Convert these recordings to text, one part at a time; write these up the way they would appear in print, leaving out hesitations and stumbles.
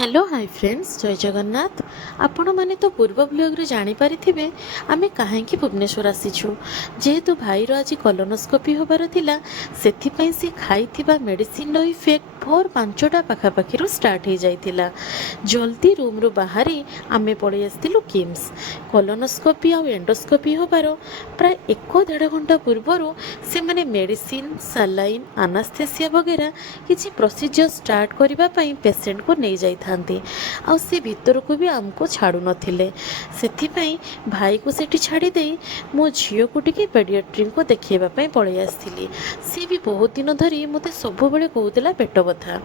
Hello hi friends जय जगन्नाथ। आपण माने तो पूर्व ब्लॉग जानी पारिथिबे आमे काहेकि भुवनेश्वर आसीछु। जेहेतु भाईर आज कलोनोस्कोपी होबार थिला सेथि पई से खाइथिबा मेडिसिन रो इफेक्ट भोर 5टा पाखापाखि स्टार्ट हो जाइथिला। जल्दी रूम रो बाहरी आमे पड़े आसथिलु किम्स। कलोनोस्कोपी आ एंडोस्कोपी होबार प्राय 1.5 घंटा पूर्वर से माने मेडिसिन सालाइन आनास्थेसिया वगैरह किसी प्रोसीजर स्टार्ट करबा पई पेशेंट को नहीं जाई थांती आ से भीतर को भी आमको छाड़ू नथिले। सेथिपाई भाई को सेठी छाड़ी दे मो झियो को टिके पेडियाट्रिक को देखिबा पई पळै आस्थिली। से भी बहुत दिन धरी मते सब बेले कहूतला पेट बथा।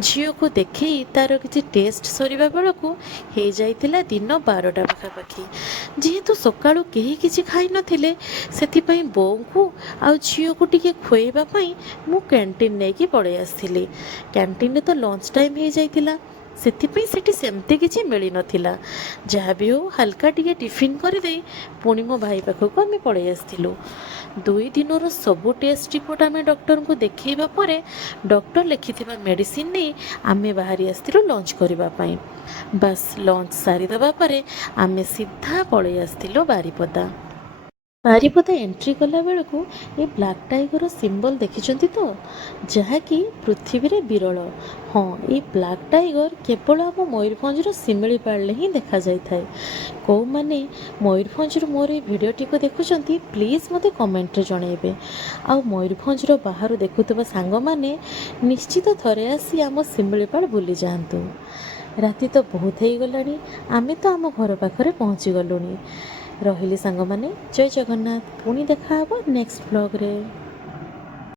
झियो को देखई तार किछि टेस्ट सरीबा बेलको हे जाइतिला दिन 12टा पाखापाखि। जेहेतु सकाळु केही किछि खाई नथिले सेथिपाई बोऊ को आ झियो को टिके खुएबा पई मु कैंटीन नेकी पळै आस्थिली। कैंटीन रे तो लंच टाइम हो जाइतिला सेथिपाई सेठी सेमती किछि मिली नथिला। जहाँ भी हो हल्का टिके टिफिन करदे पुणी मो भाई पाखक आम पळै आस्थिलु। 2 दिनर सबु टेस्ट रिपोर्ट आम डॉक्टर को देखैबा परे डॉक्टर लिखिथिबा मेडिसिन नहीं आमे बाहरी आस्थिलु लंच करबा पई। बस लंच सारी दबा परे आमे सीधा पळै आस्थिलु बारीपदा। बारीपदा एंट्री कला बेलू ये ब्लैक टाइगर सिंबल देखिछंती तो जहाँकि पृथ्वी रे विरल। हाँ ये ब्लैक टाइगर केवल आम मयूरभंज शिमिलीपाल ही देखा जाए थाए। कौ माने मयूरभंज मोर ये भिडटी को देखुंत प्लीज मते कमेंट रे जनइबे। आ मयूरभंज बाहर देखुवा सांग माने निश्चित थरे आसी आम शिमिलीपाल बुली जातु। राति तो बहुत हो गलानी आमे तो आम घर पाखरे पहुँची गलुनी। रहिली सांग माने जय जगन्नाथ। पुणी देखा नेक्स्ट ब्लॉग रे।